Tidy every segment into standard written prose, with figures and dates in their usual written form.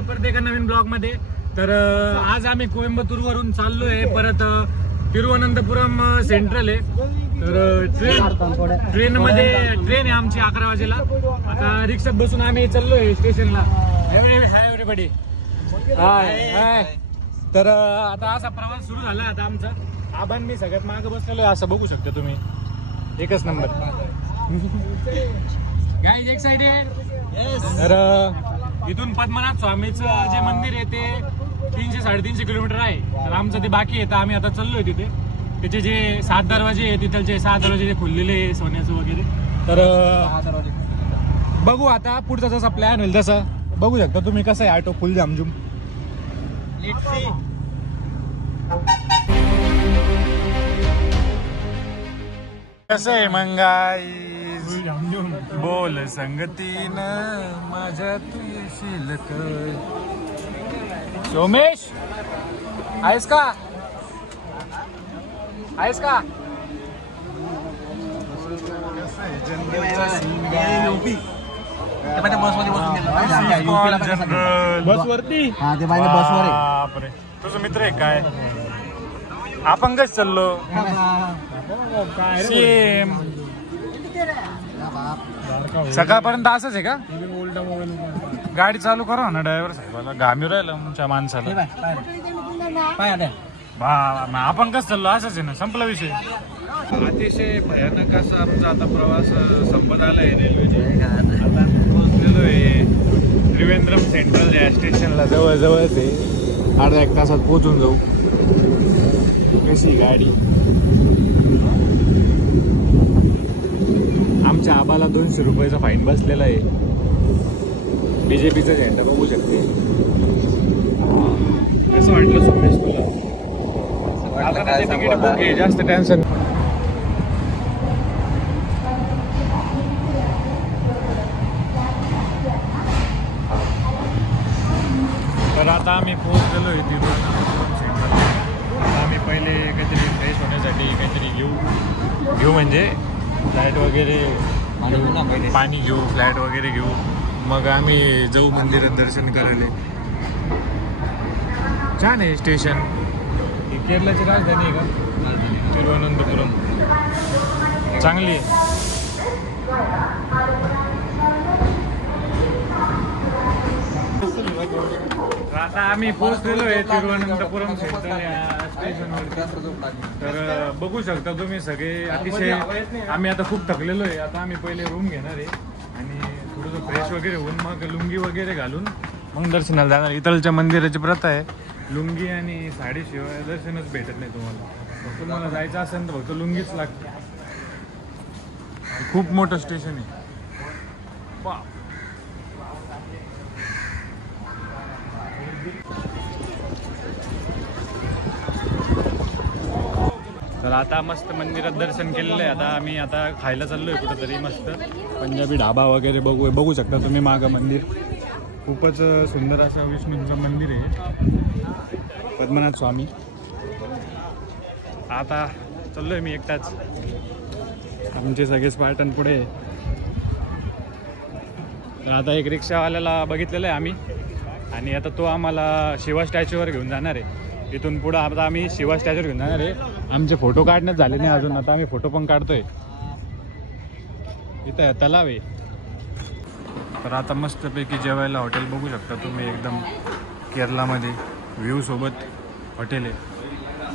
तुमचं परत एका नवीन ब्लॉग मध्ये। तर आज आम्ही कोइंबतूर वरून चाललोय परत तिरुवनंतपुरम सेंट्रल आहे। तर ट्रेन आहे आमची 11 वाजेला। आता रिक्षात बसून आम्ही चाललोय स्टेशनला। हाय एव्हरीबॉडी, हाय। तर आता असा प्रवास सुरू झाला आता आमचा। आबान मी सगळ्यात मागे बसलेलो आहे, असं बघू शकता तुम्ही, एकच नंबर। गाईज एक साइड आहे। तर इथून पद्मनाभ स्वामीचं जे मंदिर आहे ते 300-350 किलोमीटर आहे। तर आमचं ते बाकी आहे। तर आम्ही आता चाललोय तिथे। त्याचे जे 7 दरवाजे आहे, तिथलचे 6 दरवाजे जे खुललेले आहे सोन्याचं वगैरे। तर बघू आता पुढचा जसा प्लॅन होईल तसा बघू शकता तुम्ही। कसं आहे ऑटो फुल जामजुम। कसं आहे मंगाई बोल संगतीनं माझ्या तू येशील तर। सोमेश आहेस का? बसवरती बसवर तुझा मित्र आहे काय? आपण कसं चाललो सेम सकाळपर्यंत असंच आहे का? गाडी चालू करा ना ड्रायव्हर साहेबाला, घामी राहिलं आमच्या माणसाला। आपण कसं चाललो असंच आहे ना, संपला विषय। अतिशय भयानक असा आमचा आता प्रवास संपत आलाय रेल्वेने। आता पोहोचलेलो आहे त्रिवेंद्रम सेंट्रल या स्टेशनला, जवळच आहे। अर्धा 1 तासात पोहोचून जाऊ। कशी गाडी? आमच्या आबाला 200 रुपयाचा फाईन बसलेला आहे। बीजेपीचं झेंडा बघू शकते। कसं वाटलं सोमेश तुला? आता तिकीट बुक आहे, जास्त टेन्शन। तर आता आम्ही पोहोचलेलो आहे तिरुवनंतपुरम सेंट्रल। आम्ही पहिले काहीतरी फ्रेश होण्यासाठी काहीतरी घेऊ म्हणजे फ्लॅट वगैरे पाणी घेऊ, फ्लॅट वगैरे घेऊ, मग आम्ही जाऊ मंदिरात दर्शन करायला। छान आहे स्टेशन। ही केरळाची राजधानी आहे का तिरुवनंतपुरम? चांगली आहे। आता आम्ही पोहोचलेलो आहे तिरुवनंतपुरम सेंट्रल या स्टेशनवर। तर बघू शकता तुम्ही सगळे अतिशय, आम्ही आता खूप थकलेलो आहे। आता आम्ही पहिले रूम घेणार आहे आणि थोडंसं फ्रेश वगैरे होऊन मग लुंगी वगैरे घालून मग दर्शनाला जाणार। इथलच्या मंदिराची प्रथा आहे, लुंगी आणि साडीशिवाय दर्शनच भेटत नाही तुम्हाला। तुम्हाला जायचं असेल तर फक्त लुंगीच लागते। खूप मोठं स्टेशन आहे। तर आता मस्त मंदिरात दर्शन केलेलं आहे। आता खायला चाललोय कुठंतरी मस्त पंजाबी ढाबा वगैरे बघू शकता तुम्ही मागं मंदिर। खूपच सुंदर असं विष्णूचं मंदिर आहे, पद्मनाभ स्वामी। आता चाललोय मी एकटाच, आमचे सगळे स्पार्टन पुढे। तर आता एक रिक्षावाल्याला बघितलेलं आहे आम्ही आणि आता तो आम्हाला शिवा स्टॅच्यूवर घेऊन जाणार आहे। इथून पुढं आता आम्ही शिवा स्टॅच्यूवर घेऊन जाणार आहे। आमचे फोटो काढण्यात झाले नाही अजून, आता आम्ही फोटो पण काढतोय। इथं तलाव आहे। तर आता मस्तपैकी जेवायला हॉटेल बघू शकता तुम्ही, एकदम केरलामध्ये व्ह्यू सोबत हॉटेल आहे।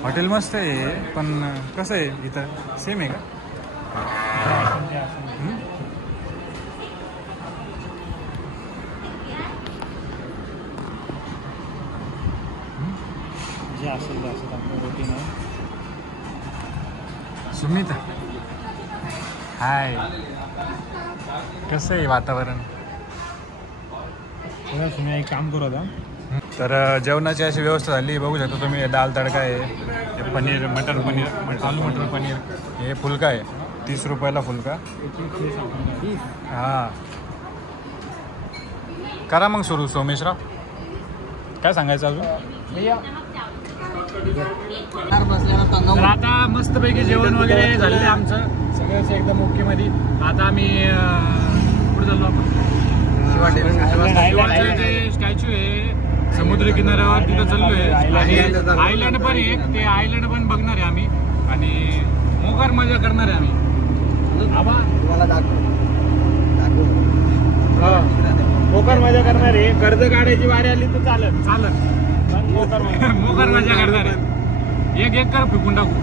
हॉटेल मस्त आहे पण कसं आहे इथं सेम आहे का? सुमिता हाय, कसं आहे वातावरण? एक काम करू आता। तर जेवणाची अशी व्यवस्था झाली, बघू शकता तुम्ही। दाल तडका आहे, पनीर मटर पनीर, आलू मटर पनीर, हे फुलका आहे 30 रुपयाला फुलका। हां करा मग सुरू सोमेशराव, काय सांगायचं अजून? तर आता मस्तपैकी जेवण वगैरे झालेलं आहे आमचं सगळ्याच एकदम ओके मध्ये। आता आम्ही पुढे चाललो आपण शिवा शिवाचं जे स्टॅच्यू आहे समुद्र किनाऱ्यावर तिथं चाललोय आणि आयलंड पण आहे, ते आयलंड पण बघणार आहे आम्ही आणि मोकार मजा करणार आहे आम्ही. मोकार मजा करणार आहे. कर्ज काढायची वारी आली तर चालत चालत मोकार मजा करणार आहे. एक कर फिकून टाकू.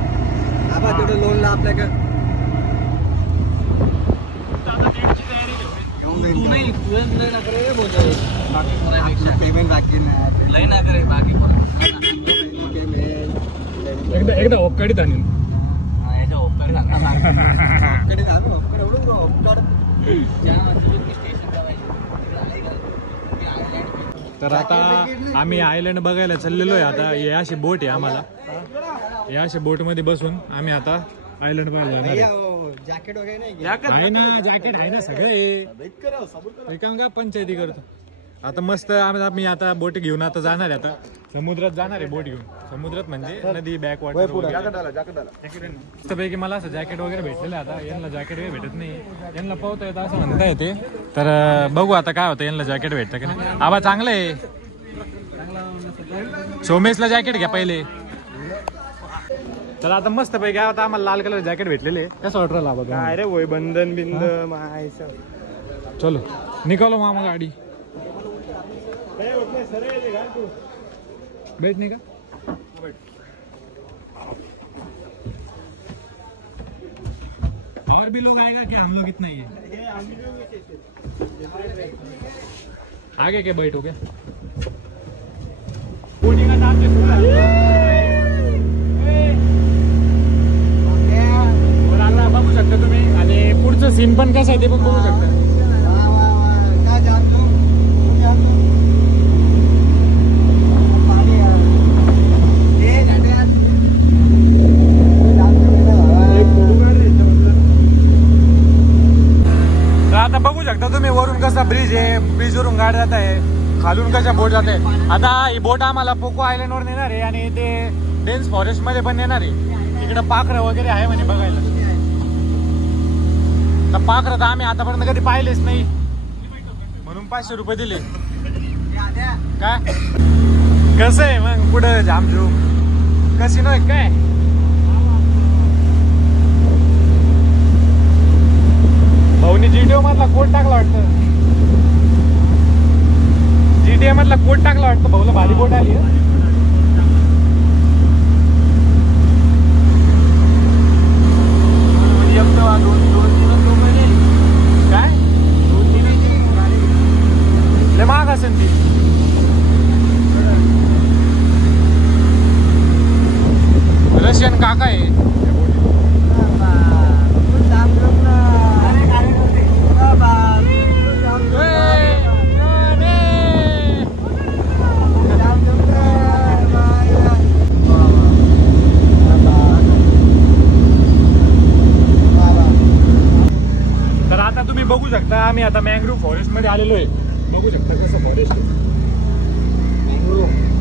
तेवढं लोनला आपल्याकडे पेमेंट बाकी नाही ना करे बाकी एकदा ओक्काडीत आणीन. तर आता आम्ही आयलंड बघायला चाललेलो आहे. आता हे अशी बोट आहे आम्हाला, या अशा बोट मध्ये बसून आम्ही आता आयलंड बघायला जाणार आहे. जॅकेट वगैरे नाही आहे ना, जॅकेट आहे ना सगळे काम का पंचायती करतो. आता मस्त आम्ही आता बोट घेऊन आता जाणार आहे. आता समुद्रात जाणार आहे बोट घेऊन. समुद्रात म्हणजे नदी बॅक वॉटर. मस्तपैकी मला असं जॅकेट वगैरे भेटलेलं आहे. आता यांना जॅकेट वगैरे भेटत नाही, यांना पावता येतं असं म्हणता येते. तर बघू आता काय होतं, यांना जॅकेट भेटतं की नाही. आबा चांगलं आहे, सोमेशला जॅकेट घ्या पहिले. चला आता मस्त पैकी आता आम्हाला लाल कलर जॅकेट भेटलेले. कसं वाटत राहिला बघा. अरे वय बंधन बिंद मायचं. चलो निकालो मामा गाडी. बैठ नहीं का? और भी लोग आएगा क्या? हम लोग इतना ही है. आगे के बैठो क्या? बघू शकता तुम्ही आणि पुढचं सीन पण कसं आहे ते पण बघू शकता. आता बघू शकता तुम्ही वरून कसा ब्रिज आहे, ब्रिज वरून गाडी जात आहे, खालून कशा बोट जाते. आता ही बोट आम्हाला पोको आयलंड वर नेणार आहे आणि ते डेन्स फॉरेस्ट मध्ये पण नेणार आहे. तिकडे पाखरं वगैरे आहे म्हणे बघायला. तर पाखरं तर आम्ही आतापर्यंत कधी पाहिलेच नाही, म्हणून 500 रुपये दिले. काय कसं आहे मग पुढं झामझूम कशी नव्हे काय? भाऊनी जीटीओ मधला कोट टाकला वाटतं. जीटीए मधला कोट टाकला वाटतं भाऊला. भारी बोट आली काय? 2-3 लय महाग असेल ती. रशियन काका आहे. बघू शकता आम्ही आता मँग्रोव्ह फॉरेस्ट मध्ये आलेलो आहे. बघू शकता कसं फॉरेस्ट आहे.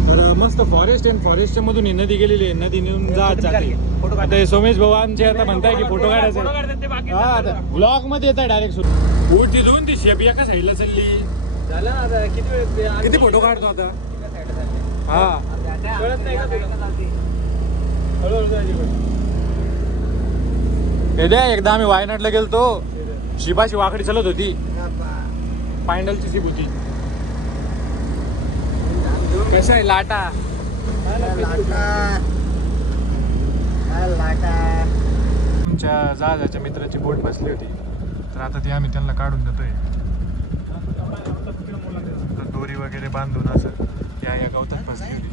तर मस्त फॉरेस्ट आहे. फॉरेस्टच्या मधून ही नदी गेलेली आहे. नदी नेऊन जात आता सोमेश भाऊ आमचे आता म्हणताय की फोटो काढायचे. हा आता ब्लॉग मध्ये येत आहे डायरेक्ट सुरू. बोटची दोन ती शेप एका साईडला चालली. किती फोटो काढतो आता. हा एकदा आम्ही वायनाडला गेलतो. शिपाची वाकडी चालत होती, पायंडलची शिप होती. कशा आहे लाटा. तुमच्या जहाजाच्या मित्राची बोट बसली होती, तर आता ती आम्ही त्यांना काढून देतोय. दोरी वगैरे बांधून असं या गवतात बसली होती.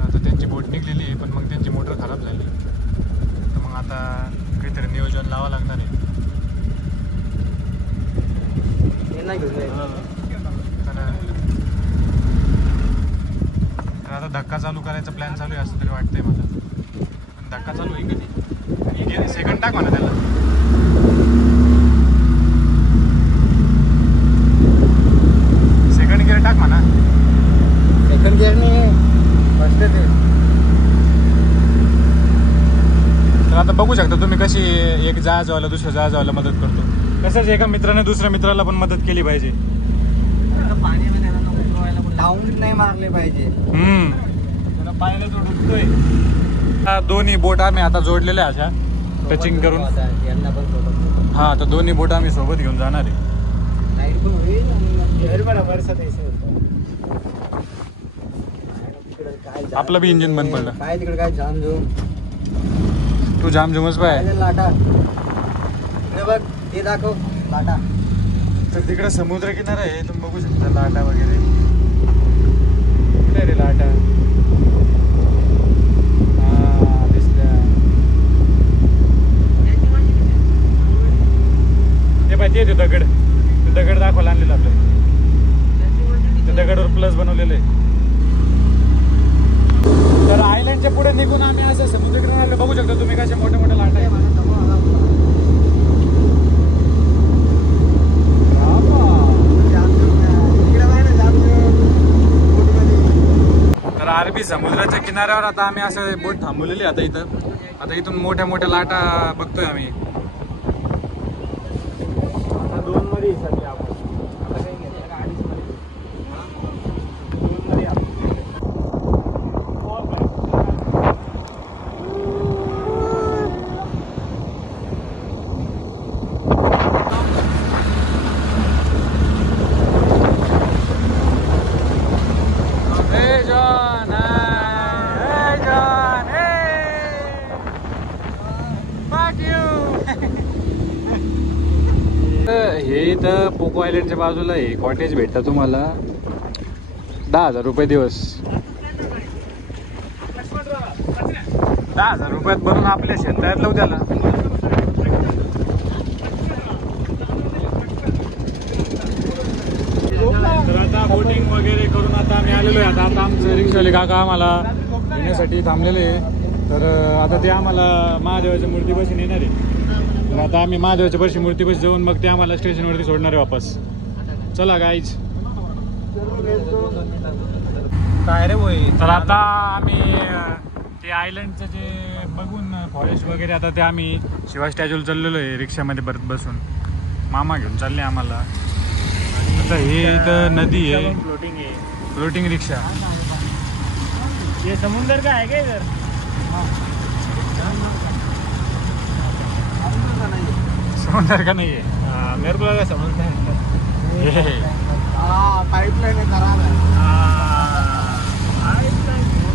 आता त्यांची बोट निघलेली आहे, पण मग त्यांची मोटर खराब झाली. तर मग आता काहीतरी नियोजन लावावं लागणार आहे. तर आता धक्का चालू करायचा प्लॅन चालू आहे असं तरी वाटतंय मला. पण धक्का चालू आहे कधी सेकंड टाक म्हणा त्याला. सेकंड गिअर टाक म्हणा. सेकंड गिअरने फर्स्ट ते. तर आता बघू शकता तुम्ही कशी एक जहाजवाला दुसऱ्या जहाजवाला मदत करतो. तसंच एका मित्राने दुसऱ्या मित्राला पण मदत केली पाहिजे. राऊंड नाही मारले पाहिजे. त्याला पायाला जो डुबतोय. दोन्ही बोट आम्ही आता जोडलेल्या अशा टचिंग करून. यांना पण सोबत हा तर दोन्ही बोट आम्ही सोबत घेऊन जाणार आहे. नाईट पण होईल आणि आपलं बी इंजिन बंद पडलं. काय तिकडे काय झामझूम तू जामजुमच पाय. लाटा इकडे बघ ते दाखव लाटा. तर तिकडे समुद्र किनारा आहे तुम्ही बघू शकता लाटा वगैरे. कुठे रे लाटा. हा दिसल्या. ते पाहिजे ते दगड. ते दगड दाखवायला आणलेलं आपलं. ते दगडवर प्लस बनवलेलं आहे. तर आयलंडच्या पुढे निघून आम्ही असं समुद्र किनाऱ्याला बघू शकतो तुम्ही कशा मोठ्या मोठ्या लाटा आहेत. तर अरबी समुद्राच्या किनाऱ्यावर आता आम्ही असं बोट थांबवलेली आता इथं. आता इथून मोठ्या मोठ्या लाटा बघतोय आम्ही. हे इथं पोको आयलंडच्या बाजूला आहे. कॉटेज भेटतं तुम्हाला 10,000 रुपये दिवस. 10,000 रुपयात बनून आपल्या शेतात लावू त्याला. तर आता बोटिंग वगैरे करून आता आम्ही आलेलो आहे. आता आमचं रिक्षावाले काका आम्हाला येण्यासाठी थांबलेले आहे. तर आता ते आम्हाला महादेवाच्या मूर्तीपाशी नेणार आहे. तर आता आम्ही महादेवाच्या वर्षी मूर्तीपाशी जाऊन मग ते आम्हाला स्टेशनवरती सोडणार आहे वापस. चला गाईज. काय रे बोई. तर आता आम्ही ते आयलंडचं जे बघून फॉरेस्ट वगैरे आता ते आम्ही शिवा स्टॅच्यूला चाललेलो आहे रिक्षामध्ये परत बसून. मामा घेऊन चालले आम्हाला. आता हे इथं नदी आहे. फ्लोटिंग आहे. फ्लोटिंग रिक्षा. ये समुंदर का है क्या इधर? समुद्र का नाही आहे. हाँ, मेरे को लगा समुंदर है. पाईपलाईन खराब आहे.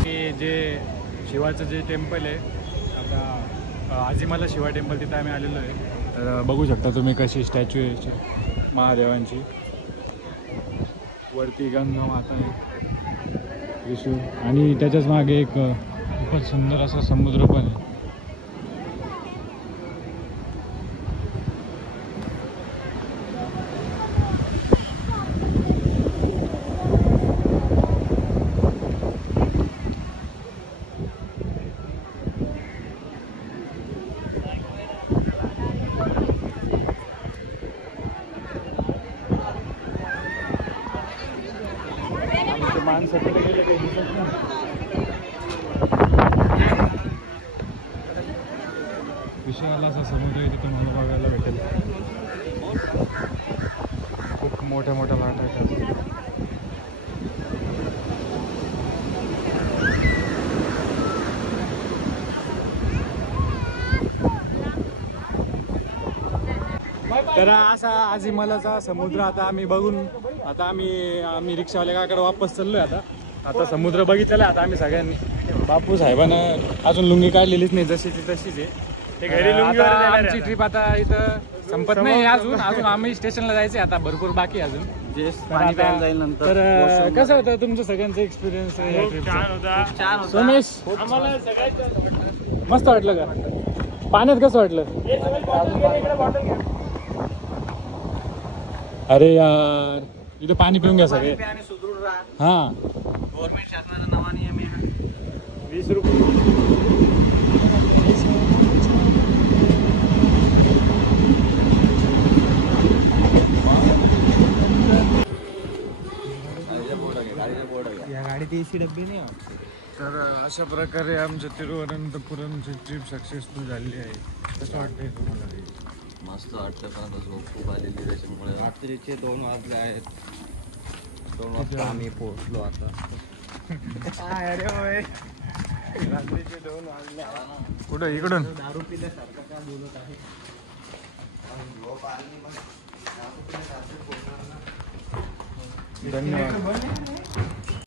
हे जे शिवाचं जे टेम्पल आहे आता आजिमाला शिवा टेम्पल तिथं आम्ही आलेलो आहे. तर बघू शकता तुम्ही कशी स्टॅच्यू आहे महादेवांची. वरती गंगा माता आहे त्रिशूळ आणि त्याच्याच मागे एक खूपच सुंदर असा समुद्र पण आहे. माणसं कुठे गेले काही दिसत नाही. विशाल असा समुद्र आहे तिथं मला बघायला भेटेल. खूप मोठ्या मोठ्या लाटा आहेत. तर असा आजिमलाचा समुद्र आता आम्ही बघून आता आम्ही रिक्षावाल्या काकडे वापस चाललोय. आता समुद्र बघितलेला आहे आता आम्ही सगळ्यांनी. बापू साहेबांना अजून लुंगी काढलेलीच नाही जशी ती तशीच आहे. ते घरी लुंगीवर आता देणार आमची आहे. ट्रिप आता इथं संपत नाही अजून आम्ही स्टेशनला जायचंय. आता भरपूर बाकी आहे अजून. पाणी प्यायला जाईल नंतर. तर कसं होतं तुमचं सगळ्यांचं एक्सपिरियन्स या खूप ट्रिपचा? छान होता. छान होता. सोमेश आम्हाला सगळ्यात जास्त वाटलं. मस्त वाटलं का? पाण्यात कसं वाटलं? हे सगळं बॉटल घे, इकडे बॉटल घे. अरे यार इथं पाणी पिऊन घ्या सगळे. आणि सुदृढ राहा. हा गव्हर्नमेंट शासनाच्या नावाने आम्ही 20 रुपये. या गाडीत एसी डब्बी नाही. तर अशा प्रकारे आमच्या तिरुवनंतपुरमची ट्रिप सक्सेसफुल झालेली आहे. कसं वाटतंय तुम्हाला? मस्त वाटतं पण आता झोप खूप आलेली त्याच्यामुळे. रात्रीचे 2 वाजले आहेत. 2 वाजता आम्ही पोहोचलो आता. अरे होय रात्रीचे 2 वाजले. कुठं इकडून दारू पिल्यासारखं काय बोलत आहे. धन्यवाद.